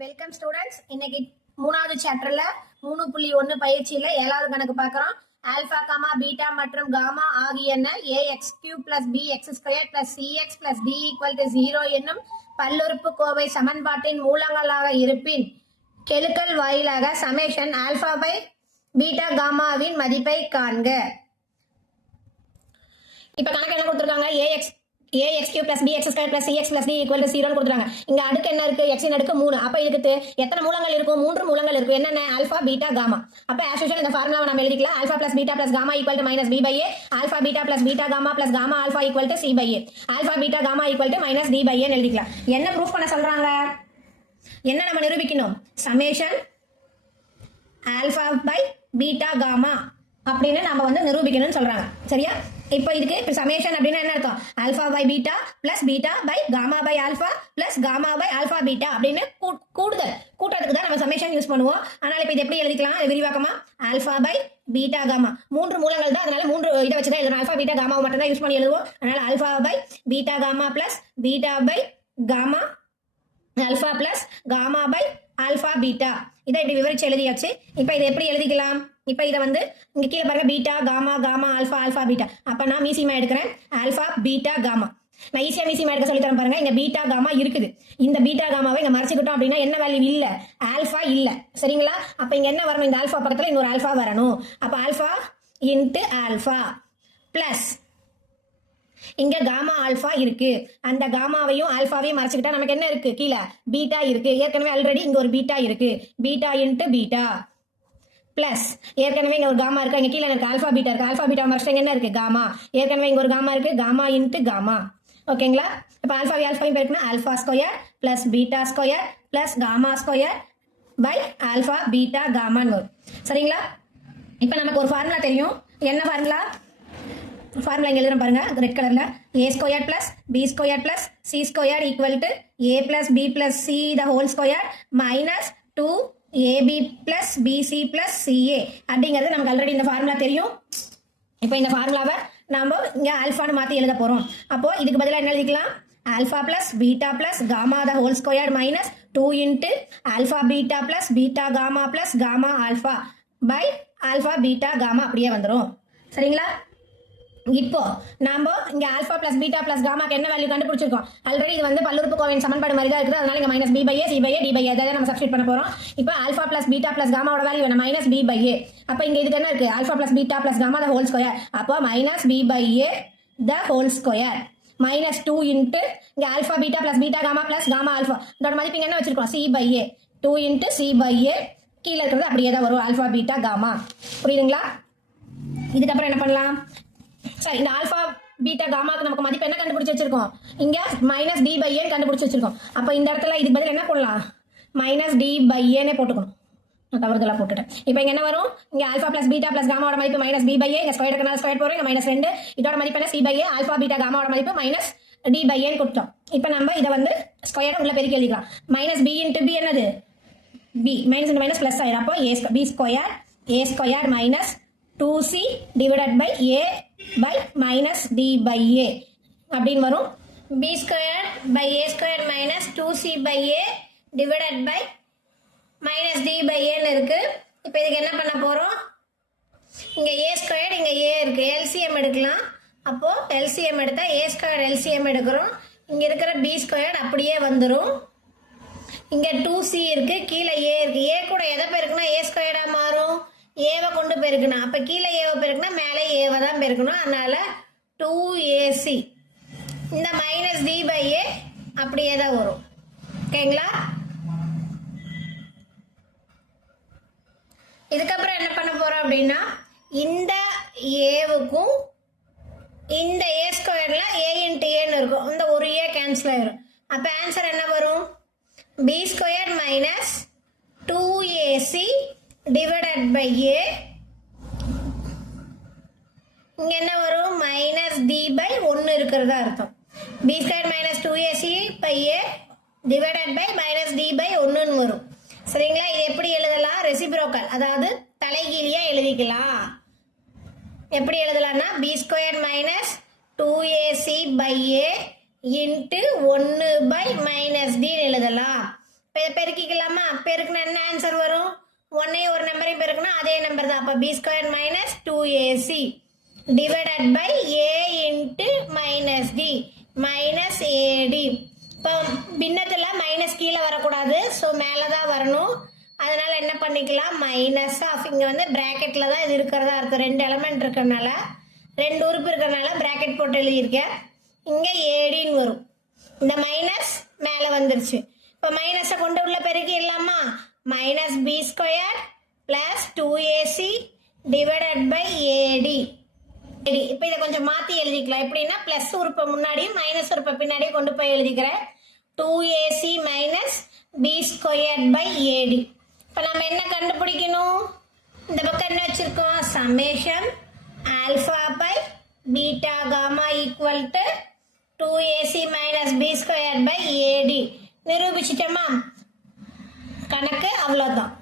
Welcome students. இன்னைக்கு மூணாவது சாப்டர்ல 3.1 பயிற்சியில 7வது கணக்கு பார்க்கிறோம். ஆல்பா கமா பீட்டா மற்றும் காமா ஆகியன ax³ + bx² + cx + d = 0 என்னும் பல்லுறுப்பு கோவை சமன்பாட்டின் மூலங்களாக இருப்பின் கெழுக்கள் வாயிலாக சமேஷன் ஆல்பா பை பீட்டா காமாவின் மதிப்பை காண்க. இப்ப கணக்கு என்ன கொடுத்திருக்காங்க? ax³ + bx² + cx + d = 0 கொடுத்துறாங்க. இங்க அடுக்கு என்ன இருக்கு? x இன் அடுக்கு 3. அப்ப இதுக்கு எத்தனை மூலங்கள் இருக்கும்? 3 மூலங்கள் இருக்கும். என்னென்ன? Alpha beta gamma. அப்ப as usual இந்த ஃபார்முலாவை நாம எழுதிக்கலாம். Alpha + beta + gamma = -b/a. Alpha beta + beta gamma + gamma alpha = c/a. Alpha beta gamma = -d/a ன்னு எழுதிக்கலாம். என்ன ப்ரூஃப் பண்ண சொல்றாங்க? என்ன நம்ம நிரூபிக்கணும்? Summation alpha by beta gamma அப்படின்னு நம்ம வந்து நிரூபிக்கணும்னு சொல்றாங்க. சரியா? இப்போ இதுக்கு சமேஷன் அப்படின்னா என்ன அர்த்தம்? Alpha by beta plus beta by gamma by alpha plus gamma by alpha beta அப்படின்னு கூட்டத்துக்கு தான் நம்ம சமேஷன் யூஸ் பண்ணுவோம். ஆனால் இப்போ இது எப்படி எழுதிக்கலாம் விரிவாக்கமா? ஆல்பா பை பீட்டா காமா 3 மூலங்கள் தான், அதனால 3 இதை வச்சு தான் எழுதணும். ஆல்பா பீட்டா காமாவை மட்டும் தான் யூஸ் பண்ணி எழுதுவோம். அதனால alpha by beta gamma plus beta by gamma alpha plus gamma by alpha beta. இதை இப்படி விவரிச்சு எழுதியாச்சு. இப்போ இதை எப்படி எழுதிக்கலாம்? இப்போ இதை வந்து இங்க கீழே பாருங்க, beta gamma gamma alpha alpha beta. அப்ப நான் மீசிமா எடுக்கிறேன் ஆல்பா பீட்டா காமா. நான் ஈஸியா மீசிமா எடுக்க சொல்லி தரேன் பாருங்க. இங்க பீட்டா காமா இருக்குது. இந்த பீட்டா காமாவை இங்க மறைச்சிக்கிட்டோம் அப்படின்னா என்ன வேல்யூ இல்ல? ஆல்பா இல்ல. சரிங்களா? அப்ப இங்க என்ன வரணும்? இந்த ஆல்பா பக்கத்துல இன்னொரு ஆல்பா வரணும். அப்ப ஆல்பா இன்ட்டு ஆல்பா பிளஸ் இங்க காமா ஆல்பா இருக்கு. அந்த காமாவையும் ஆல்பாவையும் மறைச்சிக்கிட்டா நமக்கு என்ன இருக்கு? கீழே பீட்டா இருக்கு. ஏற்கனவே ஆல்ரெடி இங்க ஒரு பீட்டா இருக்கு. பீட்டா இன்ட்டு பீட்டா பிளஸ் ஏற்கனவே இங்க ஒரு காமா இருக்கு. இங்க கீழே இருக்கு ஆல்பா பீட்டா இருக்கு. ஆல்பா பீட்டா மறைச்சிட்டு என்ன இருக்கு? காமா. ஏற்கனவே இங்க ஒரு காமா இருக்கு. Gamma into gamma. ஓகேங்களா? இப்ப ஆல்பாவையும் ஆல்பாவையும் பெருக்கணும். Alpha square plus beta square plus gamma square by alpha beta காமான்னு வரும். சரிங்களா? இப்ப நமக்கு ஒரு ஃபார்முலா தெரியும். என்ன ஃபார்முலா? ஃபார்முலா இங்க எழுதுறேன் பாருங்க, ரெட் கலர்ல. a² plus b² plus c² = a plus b plus c the whole square minus 2ab plus bc plus ca அப்படிங்கிறது நமக்கு ஆல்ரெடி இந்த ஃபார்முலா தெரியும். இப்போ இந்த ஃபார்முலாவை நாம இங்க ஆல்பான்னு மாத்தி எழுத போறோம். அப்போ இதுக்கு பதிலா என்ன எழுதிக்கலாம்? Alpha plus beta plus gamma the whole square minus 2 into alpha beta plus beta gamma plus gamma alpha by alpha beta gamma அப்படியே வந்துடும். சரிங்களா? இப்போ நாம இங்க ஆல்பா பிளஸ் பீட்டா பிளஸ் காமாக்கு என்ன வேல்யூ கண்டுபிடிச்சிருக்கோம்? ஆல்ரெடி இது வந்து பல்லுறுப்புக்கோவையின் சமன்பாடு மாதிரி தான் இருக்குது. அதனால இங்க -b/a c/a d/a அதை நம்ம சப்ஸ்டிட் பண்ண போறோம். இப்போ ஆல்பா பிளஸ் பீட்டா பிளஸ் காமாவோட வேல்யூ என்ன? -b/a. அப்ப இங்க இதுக்கு என்ன இருக்கு? Alpha plus beta plus gamma the whole square. அப்போ -b/a the whole square minus 2 into இங்க alpha beta plus beta gamma plus gamma alpha இதோட மதிப்பு இங்க என்ன வச்சிருக்கோம்? c/a 2 into c/a. கீழே இருக்கிறது அப்படியே தான் வரும் ஆல்பா பீட்டா காமா. புரியுதுங்களா? இதுக்கப்புறம் என்ன பண்ணலாம்? சரி, இந்த ஆல்பா பீட்டா காமாக்கு நமக்கு மதிப்பு என்ன கண்டுபிடிச்சு வச்சிருக்கோம்? இங்க -d/a கண்டுபிடிச்சு வச்சிருக்கோம். அப்ப இந்த இடத்துல இதுக்கு பதில் என்ன போடலாம்? -d/a போட்டுக்கணும். நான் தவறுதலா போட்டுட்டேன். இப்போ இங்க என்ன வரும்? இங்க ஆல்பா பிளஸ் பீட்டா பிளஸ் காமாவோட மதிப்பு -b/a. இங்க ஸ்கொயர் இருக்கனால ஸ்கொயர் போறோம். இங்க -2. இதோட மதிப்பு என்ன? c/a. ஆல்பா பீட்டா காமாவோட மதிப்பு -d/a கொடுத்தோம். இப்போ நம்ம இதை வந்து ஸ்கொயர் உள்ள பெருக்கி எழுதிக்கலாம். -b இன்ட்டு b என்னது? b minus into minus plus ஆயிடும். அப்போ b square a² minus 2c divided by a by minus d/a அப்படின்னு வரும். b² by a² minus 2c by a divided by minus d/a ன்னு இருக்கு. இப்போ இதுக்கு என்ன பண்ண போறோம்? இங்க a² இங்க a இருக்கு. LCM எடுக்கலாம். அப்போ LCM எடுத்தா a² LCM எடுக்கிறோம். இங்க இருக்கிற b² அப்படியே வந்துடும். இங்க 2c இருக்கு, கீழே a இருக்கு. a கூட எதை பெருக்குனா a² மாறும்? ஏவை கொண்டு பெருக்கணும். அப்ப கீழே ஏவை பெருக்குனா மேலே ஏவை தான் பெருக்கணும். அதனால 2ac இந்த -d/a அப்படியே தான் வரும். ஓகேங்களா? இதுக்கப்புறம் என்ன பண்ண போறோம் அப்படின்னா, இந்த ஏவுக்கும் இந்த a²ல a இன்ட்டு ஏன்னு இருக்கும். இந்த ஒரு ஏ கேன்சல் ஆயிரும். அப்ப ஆன்சர் என்ன வரும்? b² minus 2ac divided by a இங்க என்ன வரும்? -d/1 இருக்கிறதா அர்த்தம். b² minus 2ac by a divided by -d/1 வரும். சரிங்களா? இது எப்படி எழுதலாம்? ரெசிப்ரோக்கல், அதாவது தலைகீழியா எழுதிக்கலாம். எப்படி எழுதலாம்னா b² minus 2ac by a into 1 by -d எழுதலாம். இப்போ இதை பெருக்கிக்கலாமா? பெருக்குனா என்ன ஆன்சர் வரும்? ஒன்னையும் ஒரு நம்பரையும் பெருக்குனா அதே நம்பர் தான். அப்போ B square minus 2ac divided by A into minus D minus AD. இப்போ பின்னத்தில் மைனஸ் கீழே வரக்கூடாது, ஸோ மேலே தான் வரணும். அதனால என்ன பண்ணிக்கலாம்? மைனஸ் ஆஃப், இங்கே வந்து பிராக்கெட்டில் தான் இது இருக்கிறதா அர்த்தம். 2 எலமெண்ட் இருக்கிறனால, 2 உறுப்பு இருக்கிறனால பிராக்கெட் போட்டு எழுதியிருக்கேன். இங்கே ஏடின்னு வரும். இந்த மைனஸ் மேலே வந்துருச்சு. இப்போ மைனஸை கொண்டு உள்ள பெருக்கிடலாமா? Minus B square plus 2ac divided by AD. இப்போ இதை கொஞ்சம் மாற்றி எழுதிக்கலாம். எப்படின்னா ப்ளஸ் உறுப்பை முன்னாடியும் மைனஸ் உறுப்பை பின்னாடியும் கொண்டு போய் எழுதிக்கிறேன். 2ac minus B square by AD. இப்போ நம்ம என்ன கண்டுபிடிக்கணும்? இந்த பக்கம் என்ன வச்சுருக்கோம்? Summation alpha by beta gamma equal to 2ac minus B square by AD. நிரூபிச்சிட்டோமா? கணக்கு அவ்வளோதான்.